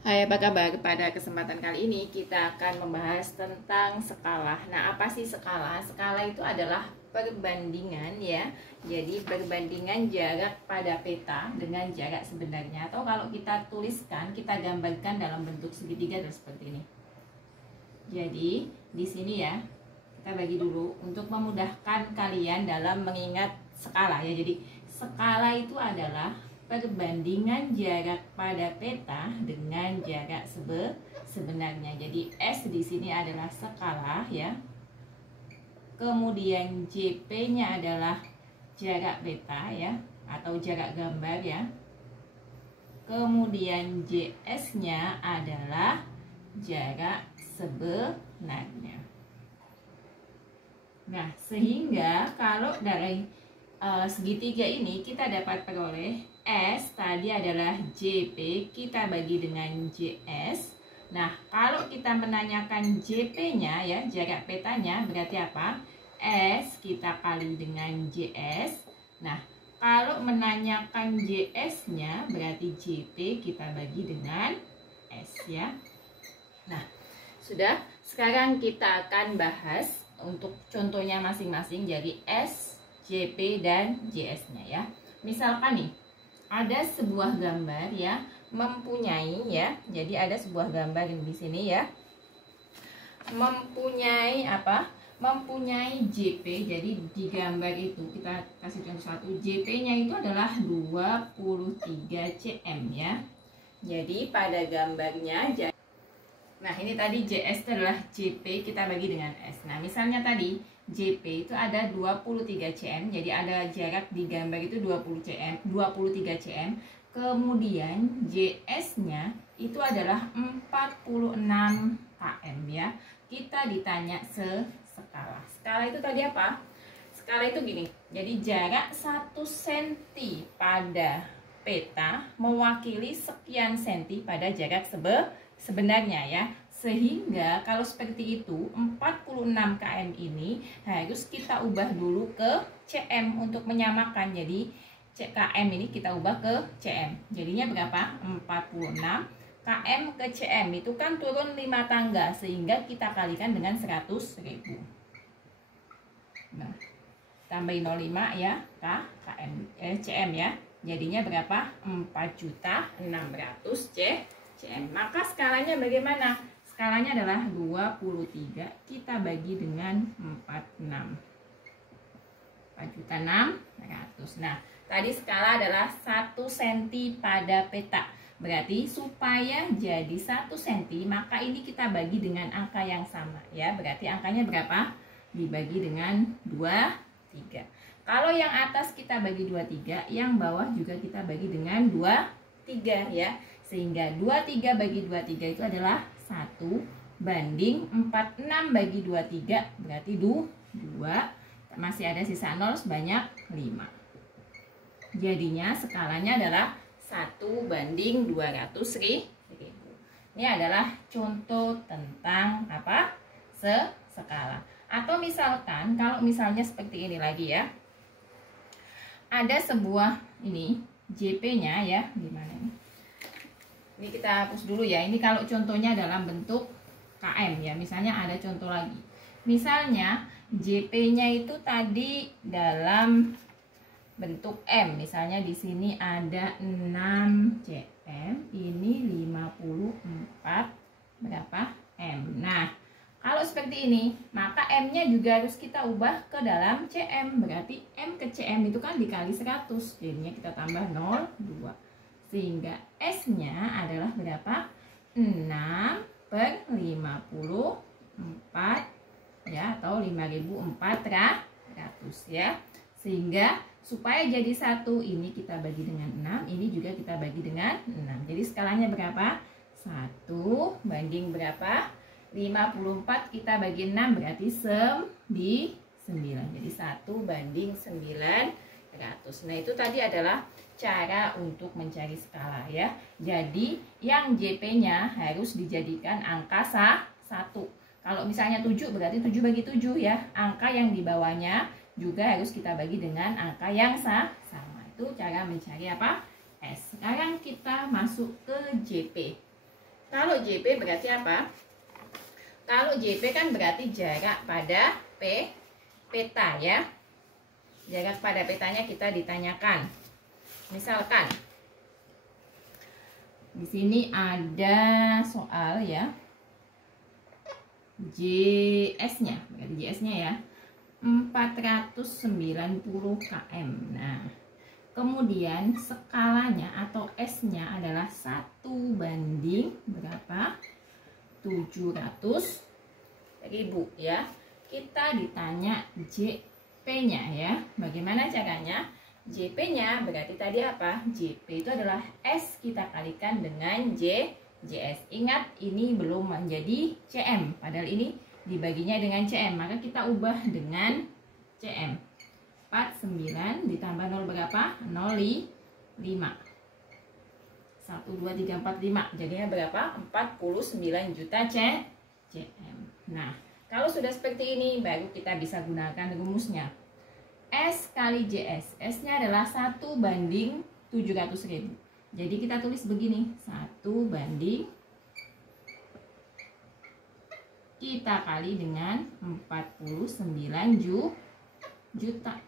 Hai, apa kabar? Pada kesempatan kali ini kita akan membahas tentang skala. Nah, apa sih skala? Skala itu adalah perbandingan ya. Jadi perbandingan jarak pada peta dengan jarak sebenarnya. Atau kalau kita tuliskan, kita gambarkan dalam bentuk segitiga dan seperti ini. Jadi di sini ya, kita bagi dulu untuk memudahkan kalian dalam mengingat skala ya. Jadi skala itu adalah perbandingan jarak pada peta dengan jarak sebenarnya. Jadi S di sini adalah skala ya. Kemudian JP-nya adalah jarak peta ya, atau jarak gambar ya. Kemudian JS-nya adalah jarak sebenarnya. Nah, sehingga kalau dari segitiga ini kita dapat peroleh S tadi adalah JP, kita bagi dengan JS. Nah, kalau kita menanyakan JP-nya ya, jarak petanya, berarti apa? S kita kali dengan JS. Nah, kalau menanyakan JS-nya, berarti JP kita bagi dengan S ya. Nah, sudah. Sekarang kita akan bahas untuk contohnya masing-masing, jadi S, JP, dan JS-nya ya. Misalkan nih, ada sebuah gambar ya, mempunyai ya. Jadi ada sebuah gambar di sini ya. Mempunyai apa? Mempunyai JP. Jadi di gambar itu kita kasih contoh satu, JP-nya itu adalah 23 cm ya. Jadi pada gambarnya, nah ini tadi JS itu adalah JP, kita bagi dengan S. Nah misalnya tadi JP itu ada 23 cm, jadi ada jarak di gambar itu 23 cm. Kemudian JS-nya itu adalah 46 km ya. Kita ditanya skala. Skala itu tadi apa? Skala itu gini, jadi jarak 1 cm pada peta mewakili sekian senti pada jarak sebenarnya ya. Sehingga kalau seperti itu 46 km ini harus kita ubah dulu ke cm untuk menyamakan. Jadi km ini kita ubah ke cm. Jadinya berapa? 46 km ke cm itu kan turun 5 tangga, sehingga kita kalikan dengan 100.000. Nah, tambahin 05 ya, cm ya. Jadinya berapa? 4.600.000 cm. Maka skalanya bagaimana? Skalanya adalah 23 kita bagi dengan 46. 4.600.000. Nah, tadi skala adalah 1 cm pada peta. Berarti supaya jadi 1 cm, maka ini kita bagi dengan angka yang sama ya. Berarti angkanya berapa? Dibagi dengan 23. Kalau yang atas kita bagi 23, yang bawah juga kita bagi dengan 23 ya. Sehingga 23 bagi 23 itu adalah 1 banding 46 bagi 23, berarti 2. Masih ada sisa 0 sebanyak 5. Jadinya skalanya adalah 1 banding 200.000. Ini adalah contoh tentang apa? Skala. Atau misalkan kalau misalnya seperti ini lagi ya. Ada sebuah ini JP-nya ya, gimana ini? Ini kita hapus dulu ya. Ini kalau contohnya dalam bentuk KM ya. Misalnya ada contoh lagi. Misalnya JP-nya itu tadi dalam bentuk M. Misalnya di sini ada 6 cm, ini 54 berapa? M. Nah, kalau seperti ini, maka M-nya juga harus kita ubah ke dalam cm. Berarti M ke cm itu kan dikali 100. Jadinya kita tambah 0,2. Sehingga S-nya adalah berapa? 6/54 ya, atau 5.400 ya. Sehingga supaya jadi 1, ini kita bagi dengan 6, ini juga kita bagi dengan 6. Jadi skalanya berapa? 1 banding berapa? 54 kita bagi 6, berarti 9. Jadi 1 banding 900. Nah, itu tadi adalah cara untuk mencari skala ya. Jadi yang JP-nya harus dijadikan angka 1. Kalau misalnya 7 berarti 7 bagi 7 ya. Angka yang di bawahnya juga harus kita bagi dengan angka yang sama. Itu cara mencari apa? S. Sekarang kita masuk ke JP. Kalau JP berarti apa? Kalau JP kan berarti jarak pada peta ya. Jarak pada petanya kita ditanyakan. Misalkan di sini ada soal ya. JS-nya, berarti JS-nya ya 490 km. Nah, kemudian skalanya atau S-nya adalah 1 banding berapa? 700.000 ya. Kita ditanya JP-nya ya. Bagaimana caranya? JP-nya berarti tadi apa? JP itu adalah S kita kalikan dengan JS. Ingat ini belum menjadi CM, padahal ini dibaginya dengan CM, maka kita ubah dengan CM. 49 ditambah 0 berapa? 0,5. 1, 2, 3, 4, 5. Jadinya berapa? 49 juta CM. Nah, kalau sudah seperti ini baru kita bisa gunakan rumusnya. S kali JS. S-nya adalah 1 banding 700.000. Jadi kita tulis begini, 1 banding kita kali dengan 49 juta.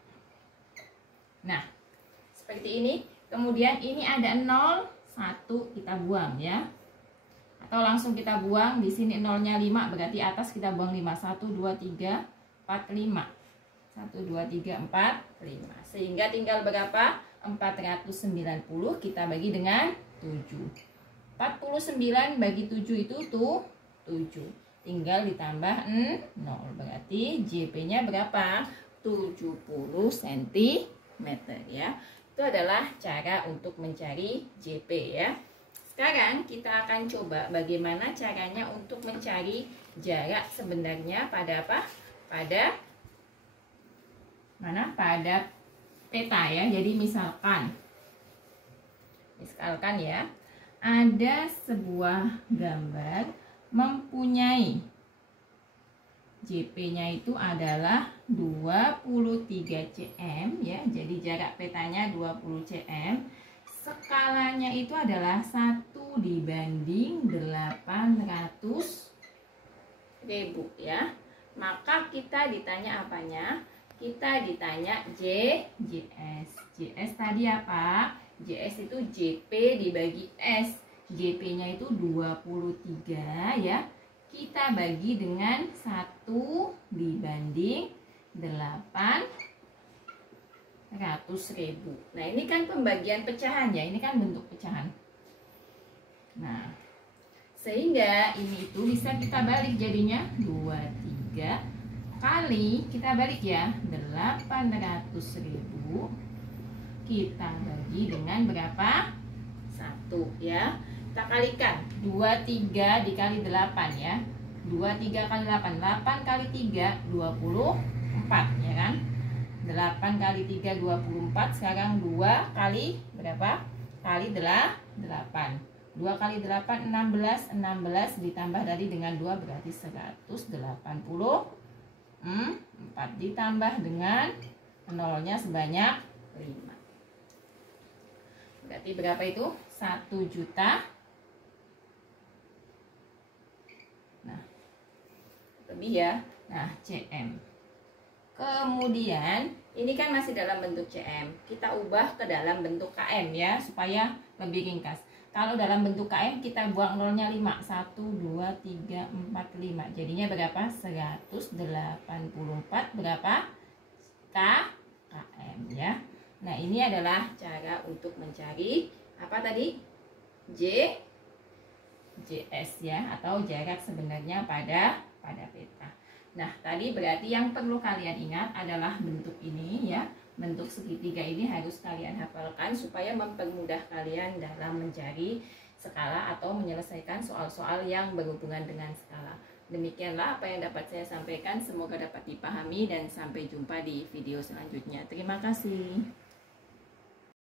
Nah, seperti ini. Kemudian ini ada 0, 1 kita buang ya. Atau langsung kita buang, di sini 0-nya 5, berarti atas kita buang 5. 1, 2, 3, 4, 5. 1, 2, 3, 4, 5. Sehingga tinggal berapa? 490 kita bagi dengan 7. 49 bagi 7 itu tuh 7. Tinggal ditambah 0. Berarti JP-nya berapa? 70 cm ya. Itu adalah cara untuk mencari JP ya. Sekarang kita akan coba bagaimana caranya untuk mencari jarak sebenarnya pada apa? Pada peta ya. Jadi misalkan ya, ada sebuah gambar mempunyai JP-nya itu adalah 23 cm ya. Jadi jarak petanya 20 cm. Skalanya itu adalah 1 dibanding 800.000 ya. Maka kita ditanya apanya? Kita ditanya JS. JS tadi apa? JS itu JP dibagi S. JP-nya itu 23 ya. Kita bagi dengan 1 dibanding 800.000. Nah, ini kan pembagian pecahan ya. Ini kan bentuk pecahan. Nah, sehingga ini itu bisa kita balik jadinya 23 kali, kita balik ya, 800.000 kita bagi dengan berapa? 1 ya. Kita kalikan 23 dikali 8 ya. 23 kali 8, 8 kali 3 24 ya kan. 8 kali 3 24. Sekarang 2 kali berapa? Kali 8. 2 kali 8 16. 16 ditambah tadi dengan 2 berarti 180. 4 ditambah dengan 0-nya sebanyak 5. Berarti berapa itu? 1 juta. Nah, lebih ya. Nah, CM. Kemudian ini kan masih dalam bentuk CM. Kita ubah ke dalam bentuk KM ya, supaya lebih ringkas. Kalau dalam bentuk KM kita buang 0-nya 5. 1, 2, 3, 4, 5. Jadinya berapa? 184 berapa? KM ya. Nah, ini adalah cara untuk mencari apa tadi? JS ya, atau jarak sebenarnya pada peta. Nah, tadi berarti yang perlu kalian ingat adalah bentuk ini ya. Bentuk segitiga ini harus kalian hafalkan supaya mempermudah kalian dalam mencari skala atau menyelesaikan soal-soal yang berhubungan dengan skala. Demikianlah apa yang dapat saya sampaikan. Semoga dapat dipahami dan sampai jumpa di video selanjutnya. Terima kasih.